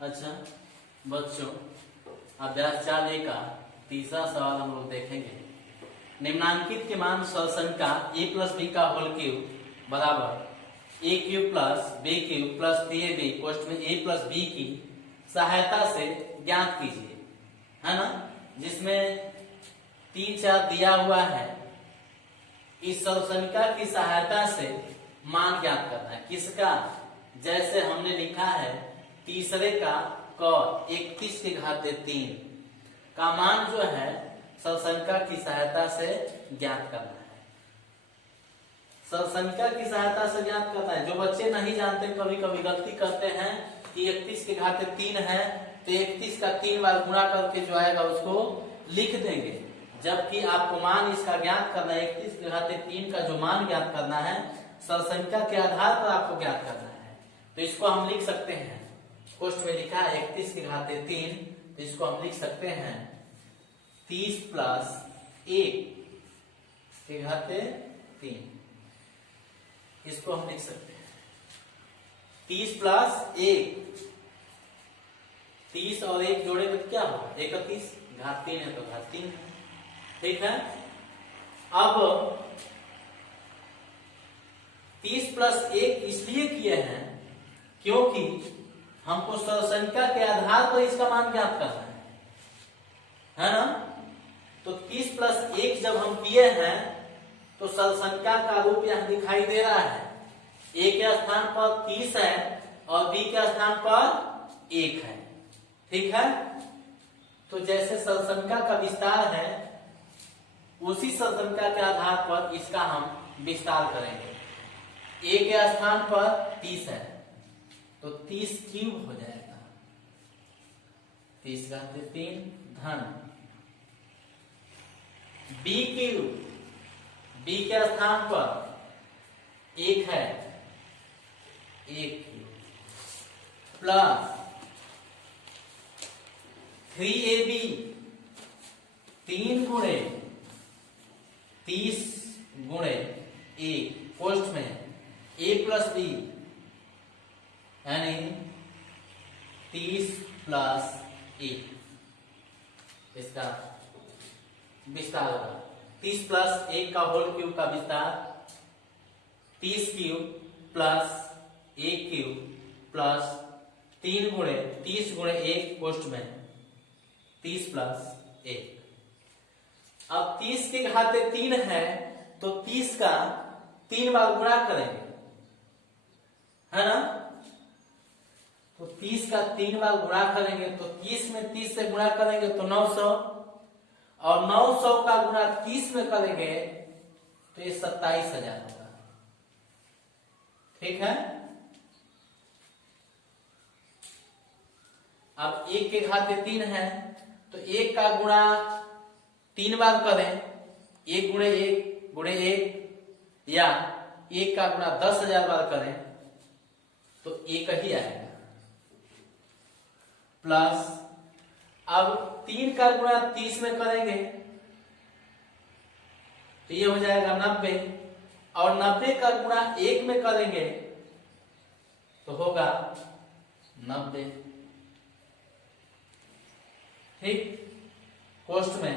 अच्छा बच्चों, अभ्यास 4A का तीसरा सवाल हम लोग देखेंगे। निम्नांकित के मान सलसंख्या a प्लस बी का होल क्यूब बराबर A cube plus B cube plus 3ab कोष्ठ में a प्लस बी की सहायता से ज्ञात कीजिए, है ना। जिसमें 3 4 दिया हुआ है। इस सलसंख्या की सहायता से मान ज्ञात करना है। किसका? जैसे हमने लिखा है तीसरे का क 31⁻³ का मान जो है सलसंख्या की सहायता से ज्ञात करना है। सलसंख्या की सहायता से ज्ञात करना है। जो बच्चे नहीं जानते, कभी कभी गलती करते हैं कि 31⁻³ है तो 31 का 3 बार गुणा करके जो आएगा उसको लिख देंगे, जबकि आपको मान इसका ज्ञात करना है। 31⁻³ का जो मान ज्ञात करना है सलसंख्या के आधार पर आपको ज्ञात करना है। तो इसको हम लिख सकते हैं, कोष्ठ में लिखा है 31⁻³ तो इसको हम लिख सकते हैं 30 प्लस 1⁻³ इसको हम लिख सकते हैं 30 प्लस 1, 30 और 1 जोड़े तो क्या हो 31, घात 3 है तो घात 3 है। ठीक है। अब 30 प्लस 1 इसलिए किए हैं क्योंकि हमको सलसंख्या के आधार पर इसका मान ज्ञात करना है ना। तो 30 प्लस 1 जब हम किए हैं तो सलसंख्या का रूप यहां दिखाई दे रहा है। ए के स्थान पर 30 है और बी के स्थान पर 1 है। ठीक है। तो जैसे सलसंख्या का विस्तार है उसी सलसंख्या के आधार पर इसका हम विस्तार करेंगे। ए के स्थान पर 30 है तो 30 क्यूब हो जाएगा, 30⁻³ धन बी क्यूब, बी के स्थान पर 1 है, 1 क्यूब प्लस 3ab 3 गुणे 30 गुणे 1 कोष्ठ में a प्लस बी यानी 30 प्लस 1 इसका विस्तार होगा। 30 प्लस 1 का होल क्यूब का विस्तार 30 क्यूब प्लस 1 क्यूब प्लस 3 गुणे 30 गुणे 1 कोष्ठ में 30 प्लस 1। अब 30⁻³ है तो 30 का 3 बार गुणा करेंगे, है ना। तो 30 का 3 बार गुणा करेंगे तो 30 में 30 से गुणा करेंगे तो 900 और 900 का गुणा 30 में करेंगे तो ये 27,000 होगा। ठीक है। अब 1⁻³ है तो 1 का गुणा 3 बार करें, 1 गुणे 1 गुणे 1 या 1 का गुणा 10,000 बार करें तो 1 ही आएगा। प्लस अब 3 का गुणा 30 में करेंगे तो ये हो जाएगा 90 और 90 का गुणा 1 में करेंगे तो होगा 90। ठीक। कोष्ठ में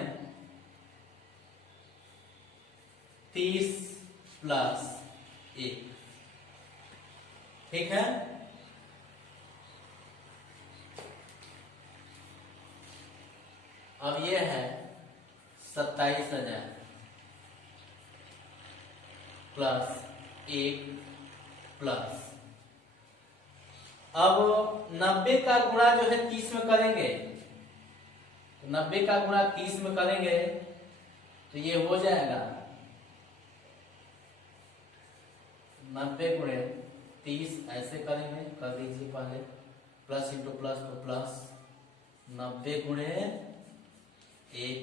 30 प्लस 1। ठीक है। अब ये है 27,000 प्लस 1 प्लस अब 90 का गुणा जो है 30 में करेंगे तो 90 का गुणा 30 में करेंगे तो ये हो जाएगा 90 गुणे 30 ऐसे करेंगे, कर दीजिए पहले प्लस इंटू प्लस तो प्लस 90 गुणे 1।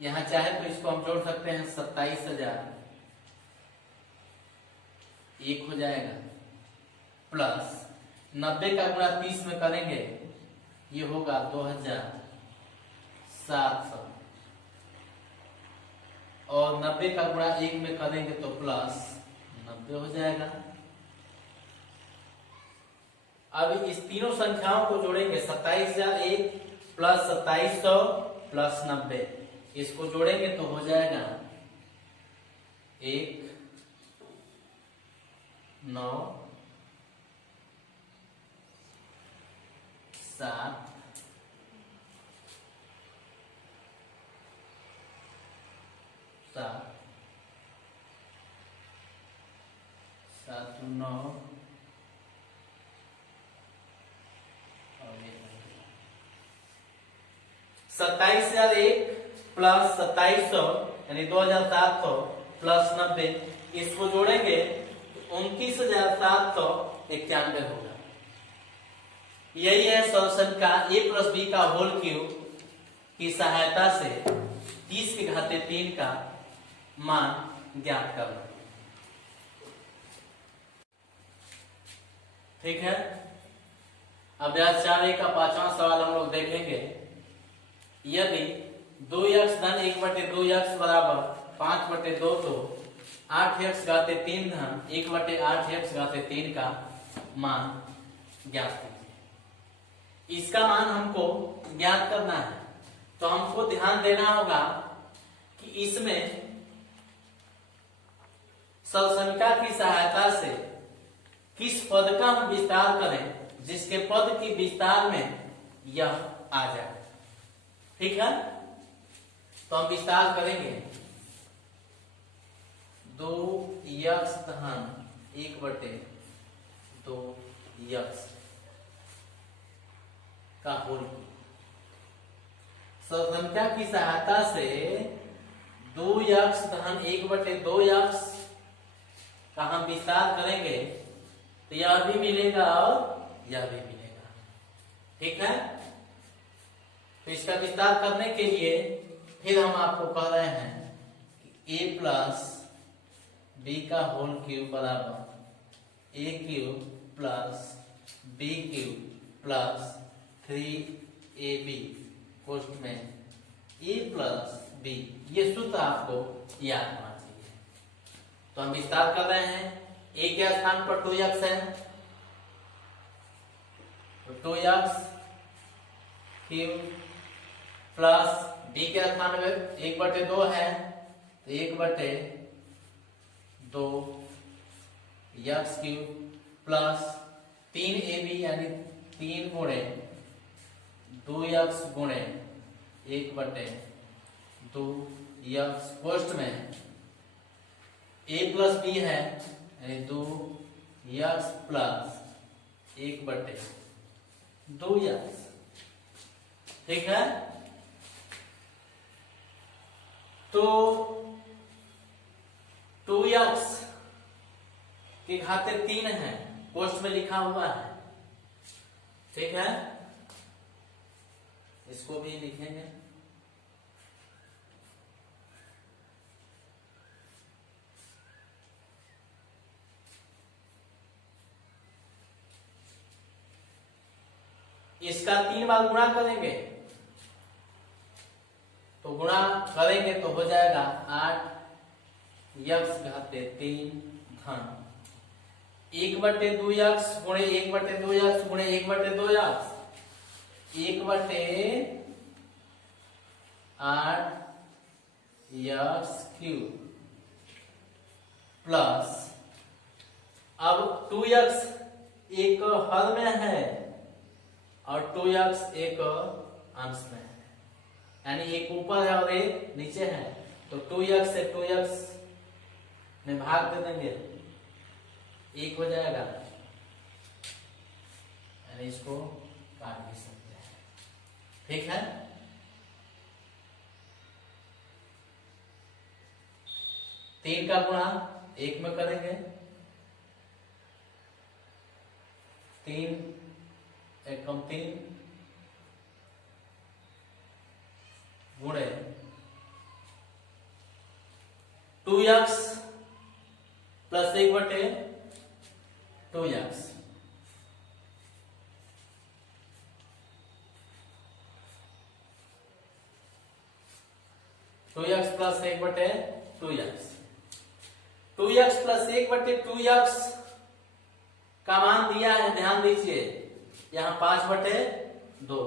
यहां चाहे तो इसको हम जोड़ सकते हैं 27,000 1 हो जाएगा प्लस 90 का गुणा 30 में करेंगे ये होगा 2,700 और 90 का गुणा 1 में करेंगे तो प्लस 90 हो जाएगा। अब इस तीनों संख्याओं को जोड़ेंगे 27,001 प्लस 2700 प्लस 90। इसको जोड़ेंगे तो हो जाएगा 1 9 7 7 7 9 27,001 प्लस 2700 यानी 2,700 प्लस 90। इसको जोड़ेंगे तो 29,791 होगा। यही है सॉल्यूशन का a प्लस बी का होल क्यूब की सहायता से 30 की घाते 3 का मान ज्ञात करना। ठीक है, अभ्यास 4A का 5वां सवाल हम लोग देखेंगे। यदि 2x धन 1/2x बराबर 5/2 तो 8x घाते 3 धन 1/8x घाते 3 का मान ज्ञात कीजिए। इसका मान हमको ज्ञात करना है, तो हमको ध्यान देना होगा कि इसमें सलसंख्या की सहायता से किस पद का हम विस्तार करें जिसके पद की विस्तार में यह आ जाए। ठीक है, तो हम विस्तार करेंगे 2x धन 1/2x का होल सलसंख्या की सहायता से 2x धन 1/2x का हम विस्तार करेंगे तो यह भी मिलेगा और यह भी मिलेगा। ठीक है, तो इसका विस्तार करने के लिए फिर हम आपको कह रहे हैं कि a प्लस बी का होल क्यूब बराबर a cube plus b cube plus 3ab कोष्ठ में a प्लस b, ये सूत्र आपको याद होना चाहिए। तो हम विस्तार कर रहे हैं, a के स्थान पर 2x है तो 2x क्यूब प्लस b के स्थान पर 1/2 है तो 1/2 x क्यूब प्लस 3ab यानी 3 गुणे 2x गुणे 1/2 x कोष्ठ में a प्लस b है यानी 2x प्लस 1/2x। ठीक है, तो 2x की घाते 3 है, कोष्ठ में लिखा हुआ है। ठीक है, इसको भी लिखेंगे। इसका 3 बार गुणा करेंगे तो गुणा करेंगे तो हो जाएगा 8x घाते 3 धन 1/2x गुणे 1/2x गुणे 1/2x 1/8x क्यूब प्लस अब 2x एक हर में है और 2x एक अंश में है, यानी एक ऊपर है और एक नीचे है, तो 2x से 2x में भाग दे देंगे, 1 हो जाएगा, यानी इसको काट भी सकते हैं। ठीक है, तीन का गुणा 1 में करेंगे, 3 एकम 3 गुणे 2x plus 1/2x 2x plus 1/2x 2x plus 1/2x का मान दिया है, ध्यान दीजिए, यहाँ 5/2।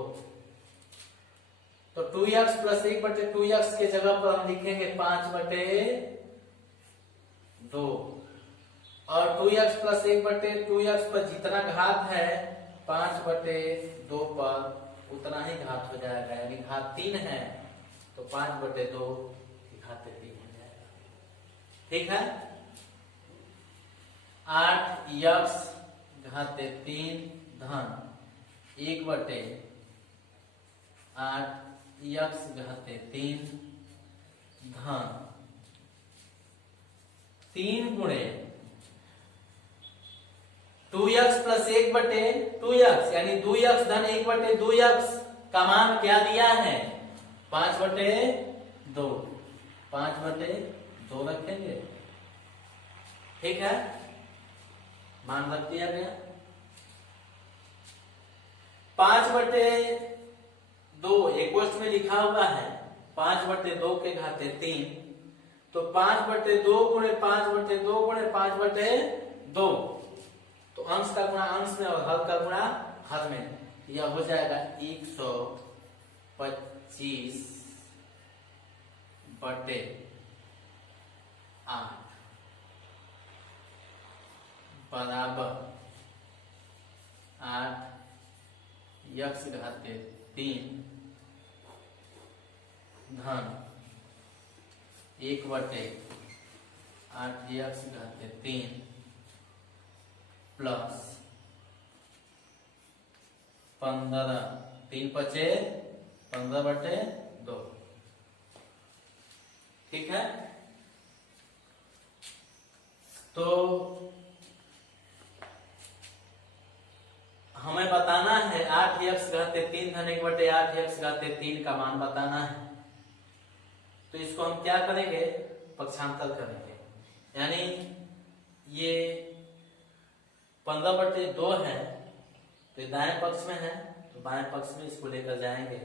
तो 2x प्लस 1/2x के जगह पर हम लिखेंगे 5/2, और 2x प्लस 1/2x पर जितना घात है 5/2 पर उतना ही घात हो जाएगा, यानी घात 3 है तो 5/2 घात 3 हो जाएगा। ठीक है, 8x घात 3 धन 1/8x घात 3 धन 3 गुणे 2x प्लस 1/2x, यानी 2x धन 1/2x का मान क्या दिया है 5/2, 5/2 रखेंगे। ठीक है, मान रख दिया गया। 5/2 एक गोष्ठ में लिखा हुआ है 5/2 के घाते 3, तो 5/2 गुणे 5/2 गुणे 5/2, तो अंश का गुणा अंश में और हर का गुणा हर में, यह हो जाएगा 125/8 बराबर 8x घाते 3 धन 1/8x घाते 3 प्लस 15, 3 × 15/2। ठीक है, तो हमें बताना है 8x घाते 3 धन 1/8x घाते 3 का मान बताना है। तो इसको हम क्या करेंगे, पक्षांतर करेंगे, यानी ये 15/2 है तो दाएं पक्ष में है, तो बाएं पक्ष में इसको लेकर जाएंगे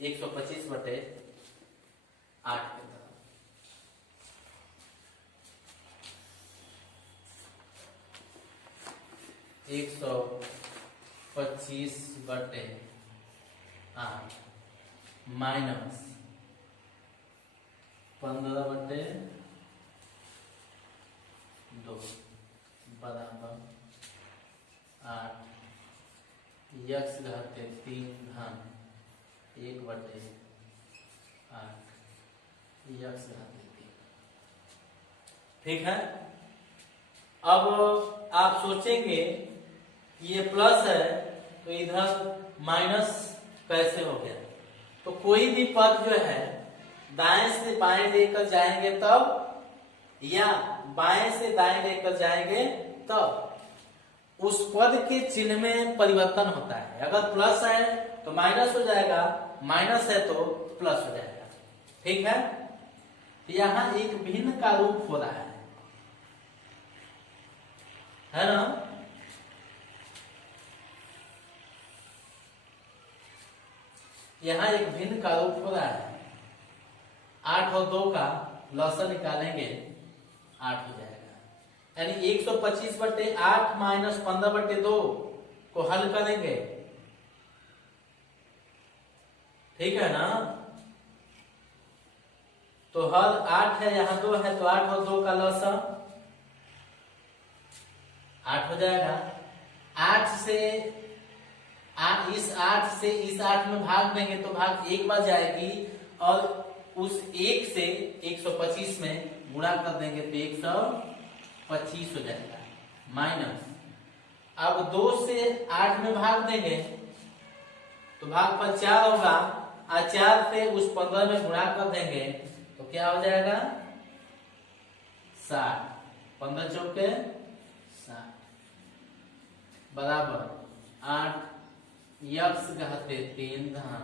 125/8 की तरफ। 125/8 माइनस 15/2 बराबर 8x घाते 3 धन 1/8x घाते 3। ठीक है, अब आप सोचेंगे ये प्लस है तो इधर माइनस कैसे हो गया। तो कोई भी पद जो है दाएं से बाएं लेकर जाएंगे तब, या बाएं से दाएं लेकर जाएंगे तब उस पद के चिन्ह में परिवर्तन होता है। अगर प्लस है तो माइनस हो जाएगा, माइनस है तो प्लस हो जाएगा। ठीक है, यहां एक भिन्न का रूप हो रहा है ना। यहां एक भिन्न का रूप हो रहा है। 8 और 2 का लॉसर निकालेंगे 8 हो जाएगा, यानी 125/8 माइनस 15/2 को हल करेंगे। ठीक है ना, तो हर 8 है, यहाँ 2 है, तो 8 और 2 का लॉसर 8 हो जाएगा। 8 से इस 8 में भाग देंगे तो भाग 1 बार जाएगी, और उस 1 से 125 में गुणा कर देंगे तो 125 हो जाएगा, माइनस। अब 2 से 8 में भाग देंगे तो भाग पर 4 होगा, और 4 से उस 15 में गुणा कर देंगे तो क्या हो जाएगा 60, 15 चौके 60 बराबर 8x घाते 3 धन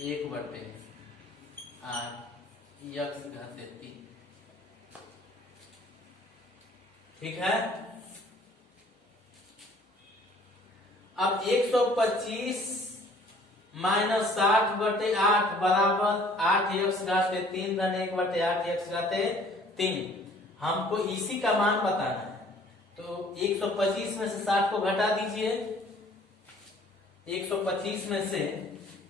1/8x घाते 3। ठीक है, अब 125 माइनस 60/8 बराबर 8x घाते 3 धन 1/8x घाते 3। हमको इसी का मान बताना है, तो 125 में से 60 को घटा दीजिए। 125 में से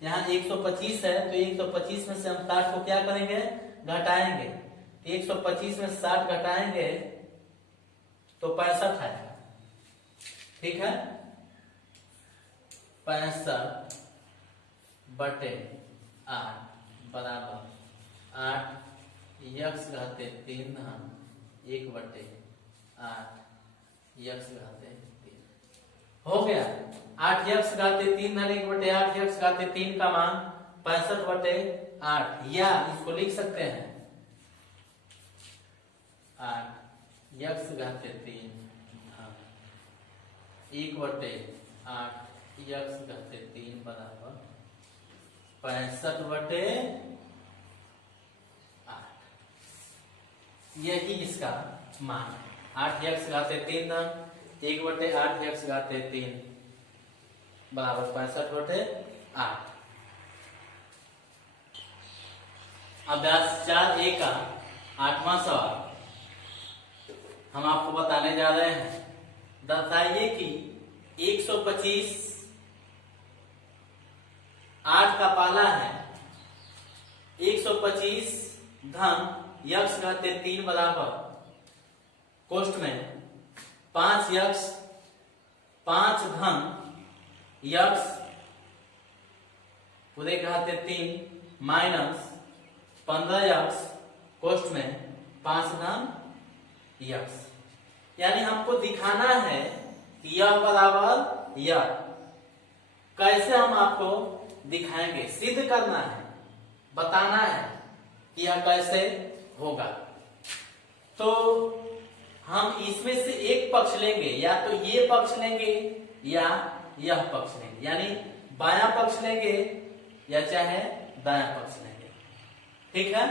यहाँ 125 है तो 125 में से हम 60 को क्या करेंगे, घटाएंगे। 125 में 60 घटाएंगे तो 65 आएगा। ठीक है, 65 बटे 8 बराबर 8 यक्स घाते 3 धन 1 बटे 8 यक्स घाते 3 हो गया। 8 यक्स घाते 3 धन 1 बटे 8 यक्स घाते 3 का मान 65 बटे 8, या इसको लिख सकते हैं 8 यक्स घाते 3 धन 1 बटे 8 यक्स घाते 3 बराबर 65 बटे 8। यही इसका मान है। 8 यक्स घाते 3 धन 1 बटे 8 यक्स घाते 3 बराबर 65 बटे 8। अभ्यास 4A का 8वां सवाल हम आपको बताने जा रहे हैं। दर्शाइए कि 125 8 का पाला है। 125 धन यक्स घाते 3 बराबर कोष्ठ में 5 यक्स 5 धन यक्स पूरे घाते 3 माइनस 15 यक्स कोष्ठ में 5 धन यक्स। यानी हमको दिखाना है कि यह बराबर यह। कैसे हम आपको दिखाएंगे, सिद्ध करना है, बताना है कि यह कैसे होगा। तो हम इसमें से एक पक्ष लेंगे, या तो ये पक्ष लेंगे या यह पक्ष लेंगे, यानी बायां पक्ष लेंगे या चाहे दायां पक्ष लेंगे। ठीक है,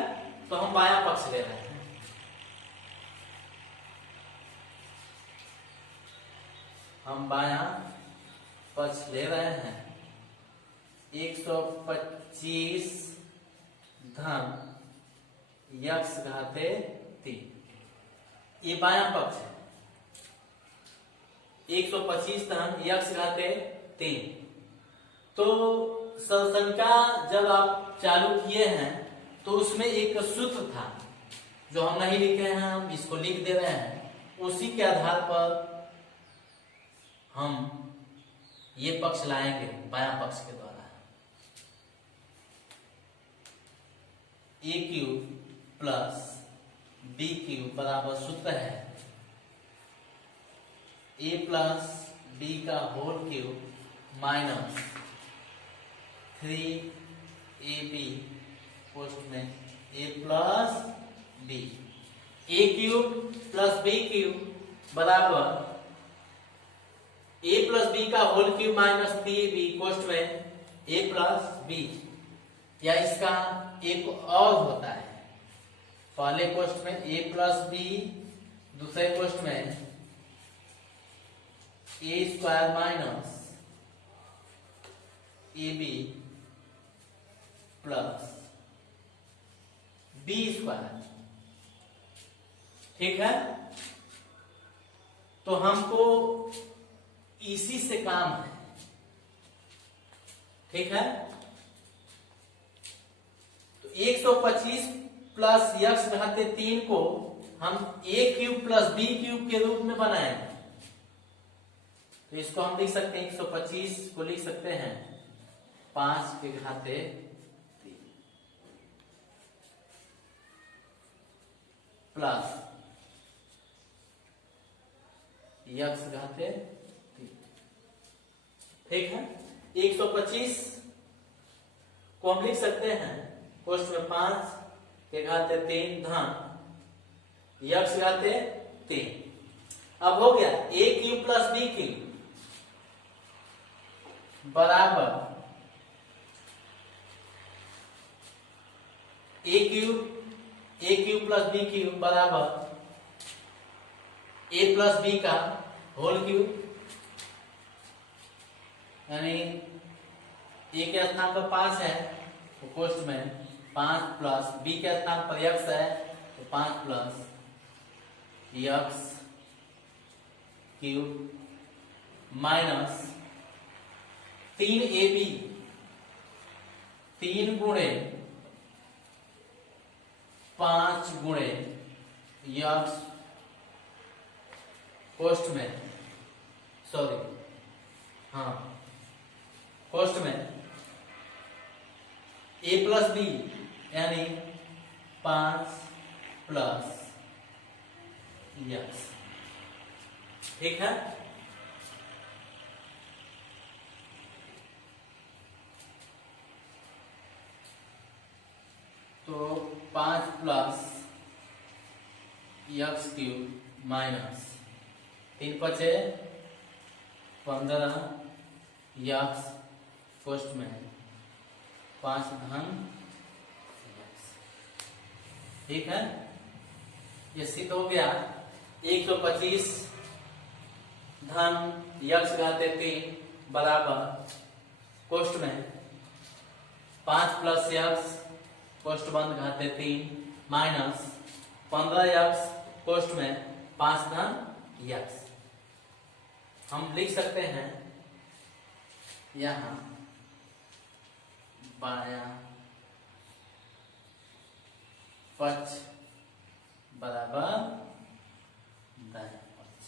तो हम बायां पक्ष ले रहे हैं। हम बायां पक्ष ले रहे हैं। 125 धन यक्स घाते 3, ये बायां पक्ष है। 125 धन यक्स घाते 3। तो सरसंख्या जब आप चालू किए हैं तो उसमें एक सूत्र था जो हम नहीं लिखे हैं, हम इसको लिख दे रहे हैं। उसी के आधार पर हम ये पक्ष लाएंगे बायां पक्ष के द्वारा। A cube plus B cube बराबर सूत्र है ए प्लस बी का होल क्यूब माइनस 3ab पोस्ट में A plus B. A cube plus B cube बराबर ए प्लस बी का होल क्यूब माइनस 3ab कोष्ठ में ए प्लस बी। या इसका एक और होता है, पहले कोष्ठ में ए प्लस बी, दूसरे कोष्ठ में A square minus A B plus B square. ठीक है, तो हमको इसी से काम है। ठीक है, तो 125 प्लस यक्स घाते 3 को हम ए क्यूब प्लस बी क्यूब के रूप में बनाएंगे। तो इसको हम लिख सकते हैं, 125 को लिख सकते हैं 5 के घाते 3 प्लस यक्स घाते 3। ठीक है, 125 को हम लिख सकते हैं कोष्ठ में 5 के घाते 3 धन यक्स घाते 3। अब हो गया ए क्यूब प्लस बी क्यूब बराबर A cube plus B cube बराबर ए प्लस बी का होल क्यूब, यानी ए के स्थान पर 5 है तो कोष्ठ में 5 प्लस बी के स्थान पर यक्स है तो 5 plus x cube minus 3ab 3 गुणे 5 गुणे यक्स कोष्ठ में सॉरी हाँ कोष्ठ में a प्लस बी यानी 5 प्लस यक्स। ठीक है, तो 5 प्लस यक्स क्यूब माइनस 3 बचे 15 यक्स कोष्ठ में 5 धन यक्स। ठीक है, ये सिद्ध हो गया। 125 धन यक्स घाते 3 बराबर कोष्ठ में 5 प्लस यक्स कोष्ठ बंद घाते 3 माइनस 15 यक्स कोष्ठ में 5 धन यक्स। हम लिख सकते हैं यहां बायां पक्ष बराबर दायां पक्ष।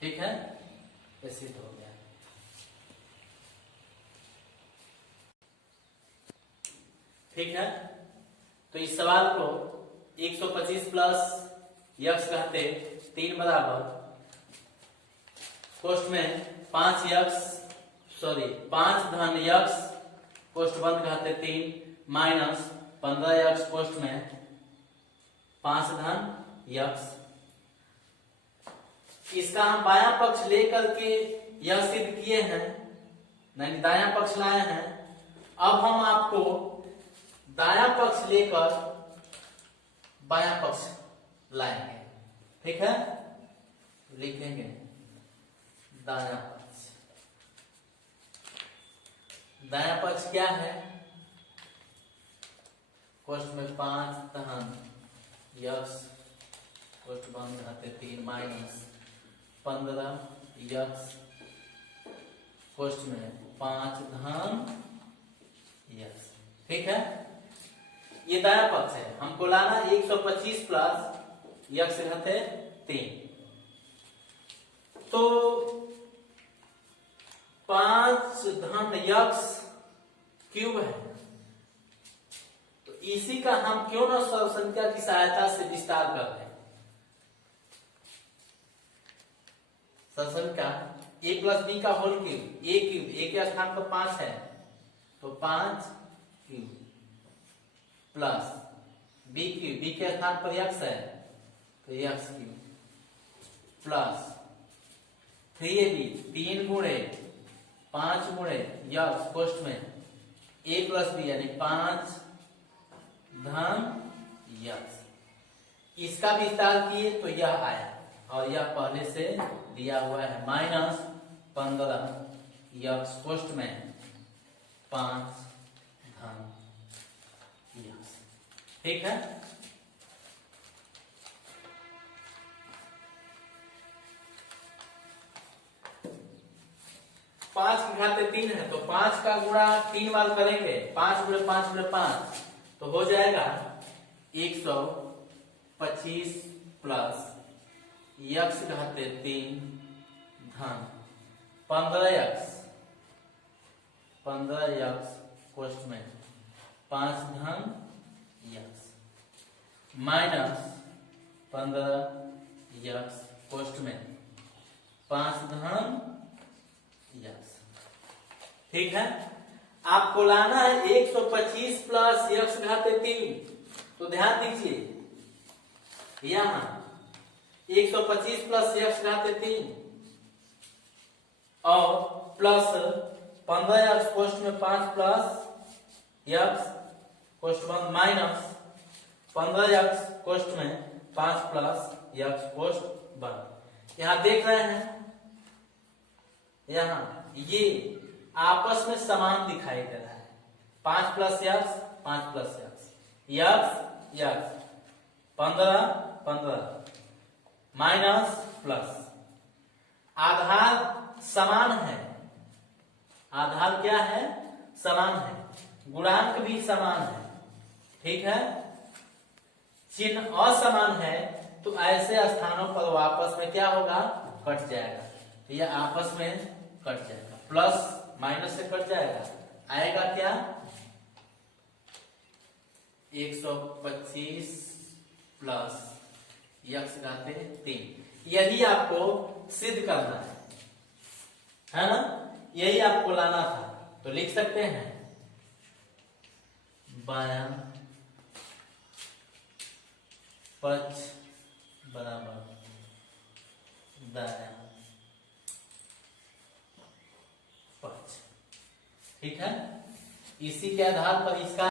ठीक है, ये सिद्ध हो गया। ठीक है, तो इस सवाल को 125 प्लस यक्स कहते 3 बराबर कोष्ठ में 5 धन यक्स कोष्ठ बंद कहते 3 माइनस 15 यक्स कोष्ठ में 5 धन यक्स। इसका हम बायां पक्ष लेकर के यह सिद्ध किए हैं, नहीं दायां पक्ष लाए हैं। अब हम आपको दायां पक्ष लेकर बायां पक्ष लाएंगे। ठीक है, लिखेंगे दायां पक्ष। दायां पक्ष क्या है? कोष्ठ में 5 धन यक्स कोष्ठ बंद घाते 3 माइनस 15 यक्स कोष्ठ में 5 धन यक्स। ठीक है, ये दायां पक्ष है। हमको लाना 125 प्लस यक्स घाते 3। तो 5 धन यक्स क्यूब है, तो इसी का हम क्यों न सर्वसंख्या की सहायता से विस्तार कर दें। सर्वसंख्या a प्लस बी का होल क्यूब, a के स्थान पर 5 है तो 5 cube plus B cube, B के स्थान पर यक्स है तो यक्स क्यूब प्लस 3ab 3 गुणे 5 गुणे यक्स कोष्ठ में a प्लस बी यानी 5 धन यक्स। इसका विस्तार किए तो यह आया और यह पहले से दिया हुआ है माइनस 15 यक्स कोष्ठ में 5 धन यक्स। ठीक है, पांच के घाते 3 है तो 5 का गुणा 3 बार करेंगे, 5 गुणे 5 गुणे 5 तो हो जाएगा 125 प्लस यक्स घाते 3 धन 15 यक्स कोष्ठ में 5 धन यक्स माइनस 15 यक्स कोष्ठ में 5 धन यक्स। ठीक है, आपको लाना है 125 प्लस यक्स घाते 3। तो ध्यान दीजिए यहां 125 प्लस यक्स घाते 3 और प्लस 15 यक्स कोष्ठ में 5 प्लस यक्स कोष्ठ बंद माइनस 15 यक्स कोष्ठ में 5 प्लस यक्स कोष्ठ बंद। यहां देख रहे हैं, यहां ये आपस में समान दिखाई दे रहा है। 5 plus X 5 plus X X X 15 15 minus plus. आधार समान है, आधार क्या है? समान है। गुणांक भी समान है, ठीक है। चिन्ह असमान है तो ऐसे स्थानों पर वापस में क्या होगा? कट जाएगा। तो यह आपस में कट जाएगा, प्लस माइनस से कट जाएगा, आएगा क्या? 125 प्लस यक्स घाते 3। यही आपको सिद्ध करना है ना? यही आपको लाना था। तो लिख सकते हैं बायां पक्ष बराबर दायां पक्ष, ठीक है। इसी के आधार पर इसका